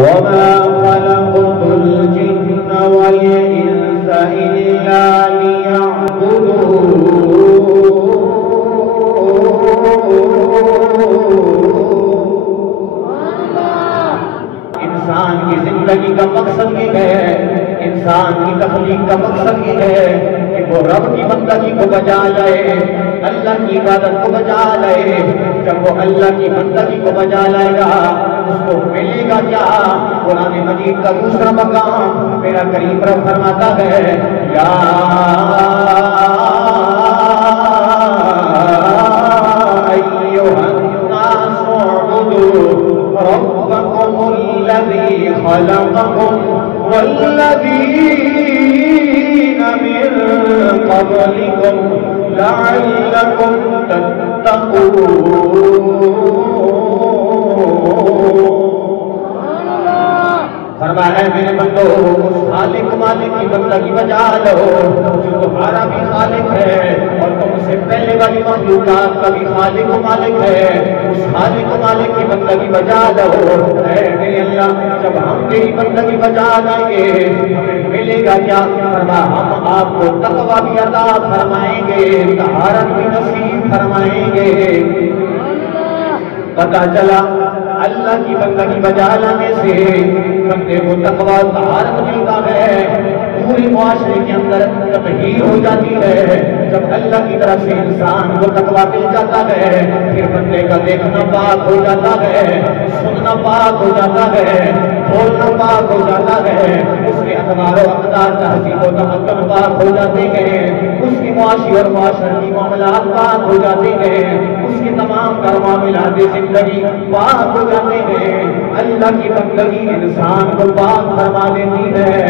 وما خلقت الجن والإنس إلا ليعبدون. انسان کی زندگی کا مقصد یہ ہے، انسان کی تخلیق کا مقصد یہ ہے کہ وہ رب کی بندگی کو بجا لائے، اللہ کی عبادت کو بجا لائے۔ جب وہ اللہ کی بندگی کو بجا لائے گا اس کو ملے گا کیا؟ قرآن مجید کا دوسرا مقام میرا کریم رب فرماتا ہے، یا ایھا الناس اعبدوا ربکم الذی خلقکم والذین من قبلکم لعلکم تتقون۔ فرمایا ہے میرے بندو، اس خالق مالک کی بندگی بجا لو جو تمہارا بھی خالق ہے اور تم سے پہلے والی مخلوقات کا بھی خالق و مالک ہے۔ اس خالق و مالک کی بندگی بجا لو۔ اے میرے اللہ، جب ہم تیری بندگی بجا لائیں گے ہمیں ملے گا کیا؟ فرمایا ہم آپ کو تقویٰ بھی عطا فرمائیں گے، طہارت بھی نصیب فرمائیں گے۔ پتہ چلا اللہ کی بندگی بجا لانے سے بندے کو تقویٰ طہارت ملتا ہے، پورے معاشرے کے اندر تطہیر ہو جاتی ہے۔ جب اللہ کی طرف سے انسان کو تقویٰ مل جاتا ہے پھر بندے کا دیکھنا پاک ہو جاتا ہے، سننا پاک ہو جاتا ہے، بولنا پاک ہو جاتا ہے، اس کے اقدار و اقدار تہذیب و تمدن پاک ہو جاتے ہیں، اس کی معاشی اور معاشرتی معاملات پاک ہو جاتے ہیں، اس کے تمام معاملات زندگی پاک ہو جاتے ہیں۔ اللہ کی بندگی انسان کو پاک فرما دیتی ہے۔